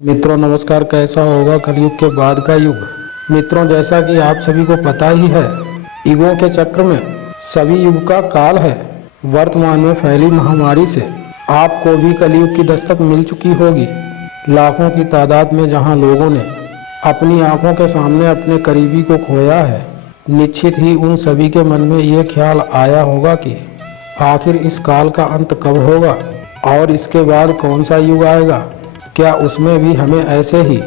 मित्रों नमस्कार। कैसा होगा कलयुग के बाद का युग। मित्रों जैसा कि आप सभी को पता ही है, युगों के चक्र में सभी युग का काल है। वर्तमान में फैली महामारी से आपको भी कलयुग की दस्तक मिल चुकी होगी। लाखों की तादाद में जहां लोगों ने अपनी आंखों के सामने अपने करीबी को खोया है, निश्चित ही उन सभी के मन में ये ख्याल आया होगा कि आखिर इस काल का अंत कब होगा और इसके बाद कौन सा युग आएगा। क्या उसमें भी हमें ऐसे ही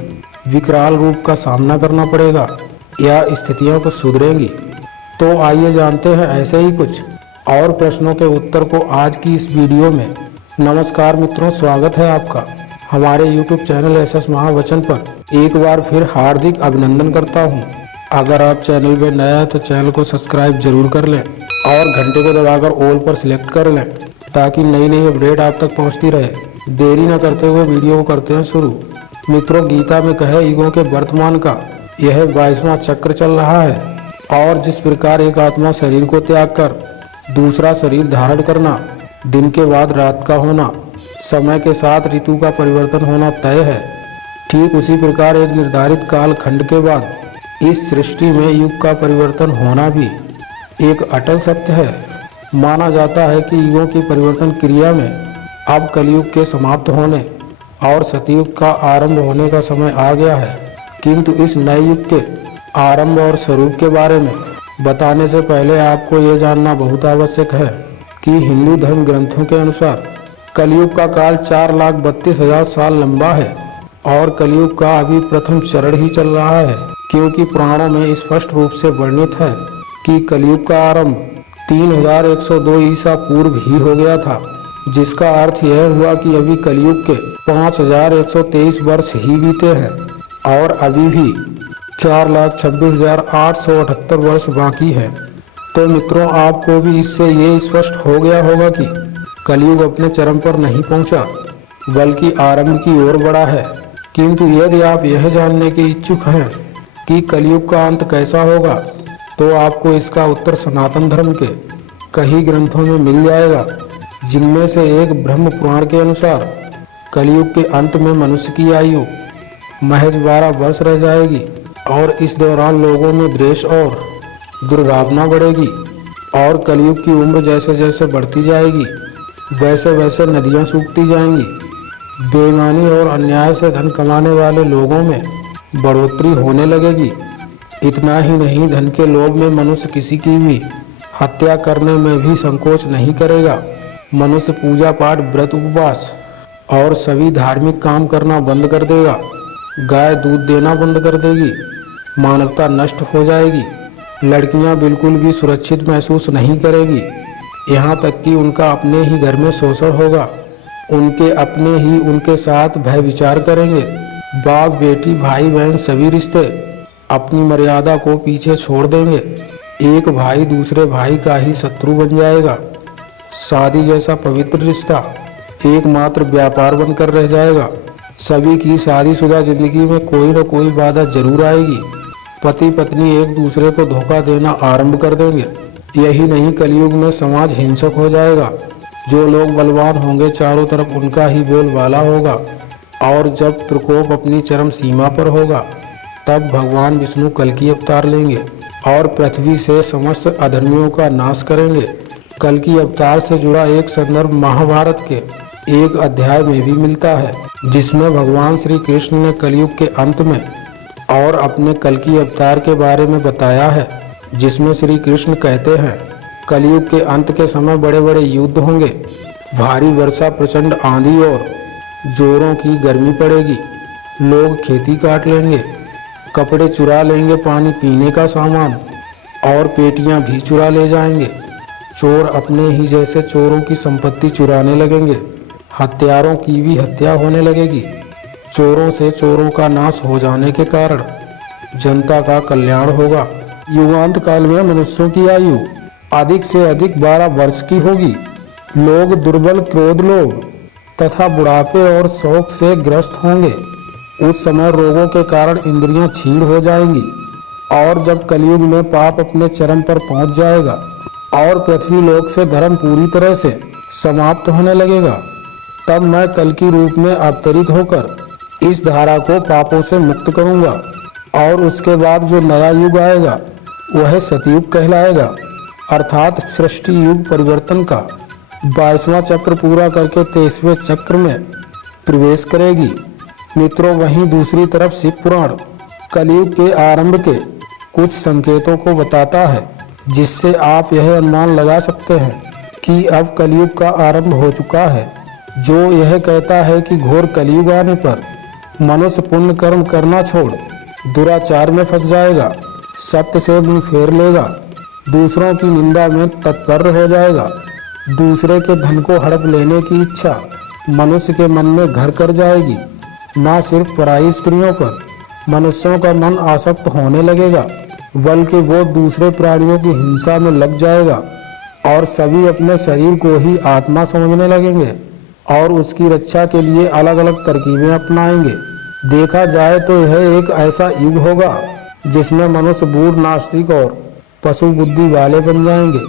विकराल रूप का सामना करना पड़ेगा या स्थितियां कुछ सुधरेंगी। तो आइए जानते हैं ऐसे ही कुछ और प्रश्नों के उत्तर को आज की इस वीडियो में। नमस्कार मित्रों, स्वागत है आपका हमारे YouTube चैनल एसएस महावचन पर। एक बार फिर हार्दिक अभिनंदन करता हूं। अगर आप चैनल में नया है तो चैनल को सब्सक्राइब जरूर कर लें और घंटे को दबाकर ऑल पर सिलेक्ट कर लें ताकि नई नई अपडेट आप तक पहुंचती रहे। देरी न करते हुए वीडियो को करते हैं शुरू। मित्रों, गीता में कहे युगों के वर्तमान का यह 22वां चक्र चल रहा है और जिस प्रकार एक आत्मा शरीर को त्याग कर दूसरा शरीर धारण करना, दिन के बाद रात का होना, समय के साथ ऋतु का परिवर्तन होना तय है, ठीक उसी प्रकार एक निर्धारित काल खंड के बाद इस सृष्टि में युग का परिवर्तन होना भी एक अटल सत्य है। माना जाता है कि युगों की परिवर्तन क्रिया में अब कलयुग के समाप्त होने और सतयुग का आरंभ होने का समय आ गया है। किंतु इस नए युग के आरंभ और स्वरूप के बारे में बताने से पहले आपको यह जानना बहुत आवश्यक है कि हिंदू धर्म ग्रंथों के अनुसार कलयुग का काल 4,32,000 साल लंबा है और कलयुग का अभी प्रथम चरण ही चल रहा है, क्योंकि पुराणों में स्पष्ट रूप से वर्णित है कि कलयुग का आरंभ 3102 ईसा पूर्व ही हो गया था, जिसका अर्थ यह हुआ कि अभी कलयुग के 5123 वर्ष ही बीते हैं और अभी भी 4,26,878 वर्ष बाकी है। तो मित्रों, आपको भी इससे ये स्पष्ट हो गया होगा कि कलयुग अपने चरम पर नहीं पहुंचा बल्कि आरंभ की ओर बढ़ा है। किंतु यदि आप यह जानने के इच्छुक हैं कि कलयुग का अंत कैसा होगा, तो आपको इसका उत्तर सनातन धर्म के कई ग्रंथों में मिल जाएगा, जिनमें से एक ब्रह्म पुराण के अनुसार कलयुग के अंत में मनुष्य की आयु महज 12 वर्ष रह जाएगी और इस दौरान लोगों में द्वेष और दुर्भावना बढ़ेगी और कलयुग की उम्र जैसे जैसे बढ़ती जाएगी वैसे वैसे नदियां सूखती जाएंगी। बेईमानी और अन्याय से धन कमाने वाले लोगों में बढ़ोतरी होने लगेगी। इतना ही नहीं, धन के लोभ में मनुष्य किसी की भी हत्या करने में भी संकोच नहीं करेगा। मनुष्य पूजा पाठ, व्रत, उपवास और सभी धार्मिक काम करना बंद कर देगा। गाय दूध देना बंद कर देगी। मानवता नष्ट हो जाएगी। लड़कियां बिल्कुल भी सुरक्षित महसूस नहीं करेगी। यहाँ तक कि उनका अपने ही घर में शोषण होगा। उनके अपने ही उनके साथ भय विचार करेंगे। बाप बेटी, भाई बहन सभी रिश्ते अपनी मर्यादा को पीछे छोड़ देंगे। एक भाई दूसरे भाई का ही शत्रु बन जाएगा। शादी जैसा पवित्र रिश्ता एकमात्र व्यापार बनकर रह जाएगा। सभी की शादीशुदा जिंदगी में कोई न कोई बाधा जरूर आएगी। पति पत्नी एक दूसरे को धोखा देना आरंभ कर देंगे। यही नहीं, कलयुग में समाज हिंसक हो जाएगा। जो लोग बलवान होंगे चारों तरफ उनका ही बोलबाला होगा और जब प्रकोप अपनी चरम सीमा पर होगा तब भगवान विष्णु कल्कि अवतार लेंगे और पृथ्वी से समस्त अधर्मियों का नाश करेंगे। कल्कि अवतार से जुड़ा एक संदर्भ महाभारत के एक अध्याय में भी मिलता है, जिसमें भगवान श्री कृष्ण ने कलयुग के अंत में और अपने कल्कि अवतार के बारे में बताया है, जिसमें श्री कृष्ण कहते हैं, कलयुग के अंत के समय बड़े बड़े युद्ध होंगे, भारी वर्षा, प्रचंड आंधी और जोरों की गर्मी पड़ेगी। लोग खेती काट लेंगे, कपड़े चुरा लेंगे, पानी पीने का सामान और पेटियां भी चुरा ले जाएंगे। चोर अपने ही जैसे चोरों की संपत्ति चुराने लगेंगे। हत्यारों की भी हत्या होने लगेगी। चोरों से चोरों का नाश हो जाने के कारण जनता का कल्याण होगा। युगांत काल में मनुष्यों की आयु अधिक से अधिक 12 वर्ष की होगी। लोग दुर्बल, क्रोध लोभ तथा बुढ़ापे और शौक से ग्रस्त होंगे। उस समय रोगों के कारण इंद्रियां क्षीण हो जाएंगी और जब कलयुग में पाप अपने चरम पर पहुंच जाएगा और पृथ्वी लोक से धर्म पूरी तरह से समाप्त होने लगेगा, तब मैं कल की रूप में अवतरित होकर इस धारा को पापों से मुक्त करूंगा और उसके बाद जो नया युग आएगा वह सतयुग कहलाएगा, अर्थात सृष्टि युग परिवर्तन का 22वां चक्र पूरा करके 23वें चक्र में प्रवेश करेगी। मित्रों, वहीं दूसरी तरफ शिव पुराण कलयुग के आरंभ के कुछ संकेतों को बताता है, जिससे आप यह अनुमान लगा सकते हैं कि अब कलयुग का आरंभ हो चुका है। जो यह कहता है कि घोर कलयुग आने पर मनुष्य पुण्य कर्म करना छोड़ दुराचार में फंस जाएगा, सत्य से मुंह फेर लेगा, दूसरों की निंदा में तत्पर हो जाएगा, दूसरे के धन को हड़प लेने की इच्छा मनुष्य के मन में घर कर जाएगी। न सिर्फ पराई स्त्रियों पर मनुष्यों का मन आसक्त होने लगेगा, बल्कि वो दूसरे प्राणियों की हिंसा में लग जाएगा और सभी अपने शरीर को ही आत्मा समझने लगेंगे और उसकी रक्षा के लिए अलग अलग तरकीबें अपनाएंगे। देखा जाए तो यह एक ऐसा युग होगा जिसमें मनुष्य बूढ़, नास्तिक और पशु बुद्धि वाले बन जाएंगे।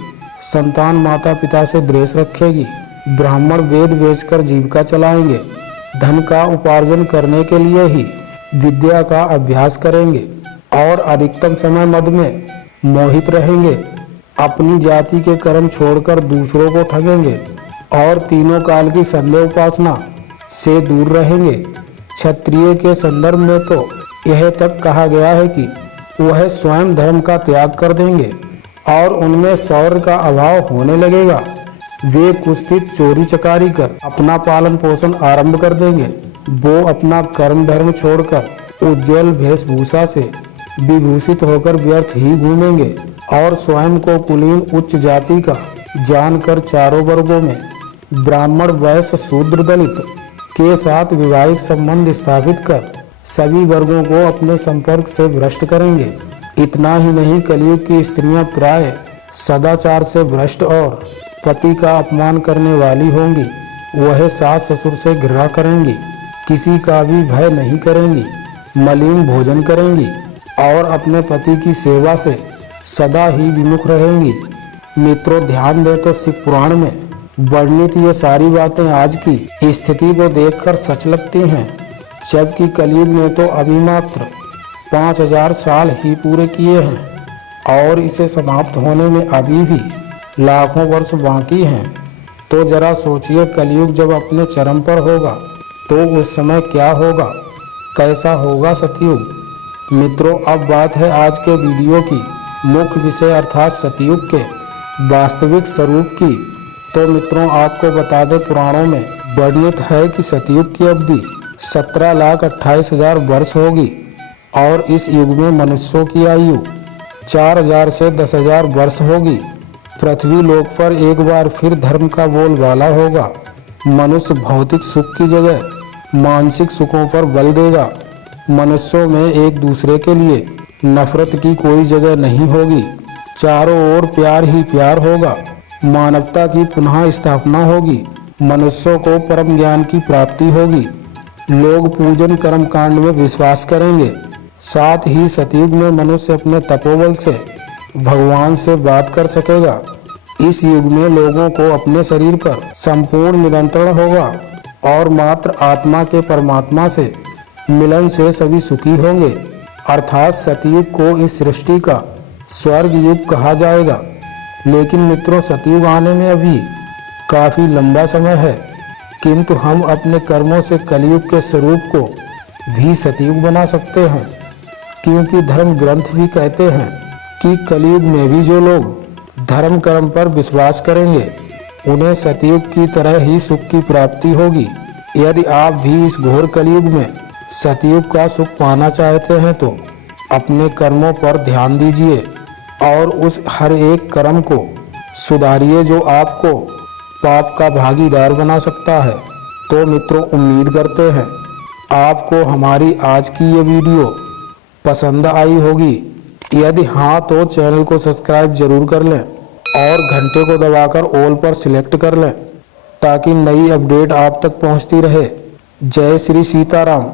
संतान माता पिता से द्वेष रखेगी, ब्राह्मण वेद बेचकर जीविका चलाएंगे, धन का उपार्जन करने के लिए ही विद्या का अभ्यास करेंगे और अधिकतम समय मद में मोहित रहेंगे, अपनी जाति के कर्म छोड़कर दूसरों को ठगेंगे और तीनों काल की संदेह उपासना से दूर रहेंगे। क्षत्रिय के संदर्भ में तो यह तक कहा गया है कि वह स्वयं धर्म का त्याग कर देंगे और उनमें शौर्य का अभाव होने लगेगा। वे कुत्सित चोरी चकारी कर अपना पालन पोषण आरंभ कर देंगे। वो अपना कर्म धर्म छोड़कर उज्जवल वेशभूषा से विभूषित होकर व्यर्थ ही घूमेंगे और स्वयं को कुलीन उच्च जाति का जानकर चारों वर्गों में ब्राह्मण, वैश्य, शूद्र, दलित के साथ वैवाहिक संबंध स्थापित कर सभी वर्गों को अपने संपर्क से भ्रष्ट करेंगे। इतना ही नहीं, कलयुग की स्त्रियां प्राय सदाचार से भ्रष्ट और पति का अपमान करने वाली होंगी। वह सास ससुर से घृणा करेंगी, किसी का भी भय नहीं करेंगी, मलिन भोजन करेंगी और अपने पति की सेवा से सदा ही विमुख रहेंगी। मित्रों, ध्यान दें तो शिव पुराण में वर्णित ये सारी बातें आज की स्थिति को देखकर सच लगती हैं, जबकि कलयुग ने तो अभी मात्र 5000 साल ही पूरे किए हैं और इसे समाप्त होने में अभी भी लाखों वर्ष बाकी हैं। तो जरा सोचिए, कलयुग जब अपने चरम पर होगा तो उस समय क्या होगा, कैसा होगा सतयुग। मित्रों, अब बात है आज के वीडियो की मुख्य विषय अर्थात सतयुग के वास्तविक स्वरूप की। तो मित्रों, आपको बता दें, पुराणों में वर्णित है कि सतयुग की अवधि 17,28,000 वर्ष होगी और इस युग में मनुष्यों की आयु 4000 से 10,000 वर्ष होगी। पृथ्वी लोक पर एक बार फिर धर्म का बोलबाला होगा। मनुष्य भौतिक सुख की जगह मानसिक सुखों पर बल देगा। मनुष्यों में एक दूसरे के लिए नफरत की कोई जगह नहीं होगी। चारों ओर प्यार ही प्यार होगा। मानवता की पुनः स्थापना होगी। मनुष्यों को परम ज्ञान की प्राप्ति होगी। लोग पूजन कर्म कांड में विश्वास करेंगे। साथ ही सतयुग में मनुष्य अपने तपोबल से भगवान से बात कर सकेगा। इस युग में लोगों को अपने शरीर पर संपूर्ण नियंत्रण होगा और मात्र आत्मा के परमात्मा से मिलन से सभी सुखी होंगे। अर्थात सतयुग को इस सृष्टि का स्वर्ग युग कहा जाएगा। लेकिन मित्रों, सतयुग आने में अभी काफी लंबा समय है, किंतु हम अपने कर्मों से कलयुग के स्वरूप को भी सतयुग बना सकते हैं, क्योंकि धर्म ग्रंथ भी कहते हैं कि कलयुग में भी जो लोग धर्म कर्म पर विश्वास करेंगे उन्हें सतयुग की तरह ही सुख की प्राप्ति होगी। यदि आप भी इस घोर कलयुग में सतयुग का सुख पाना चाहते हैं तो अपने कर्मों पर ध्यान दीजिए और उस हर एक कर्म को सुधारिए जो आपको पाप का भागीदार बना सकता है। तो मित्रों, उम्मीद करते हैं आपको हमारी आज की ये वीडियो पसंद आई होगी। यदि हाँ तो चैनल को सब्सक्राइब जरूर कर लें और घंटे को दबाकर ऑल पर सिलेक्ट कर लें ताकि नई अपडेट आप तक पहुंचती रहे। जय श्री सीताराम।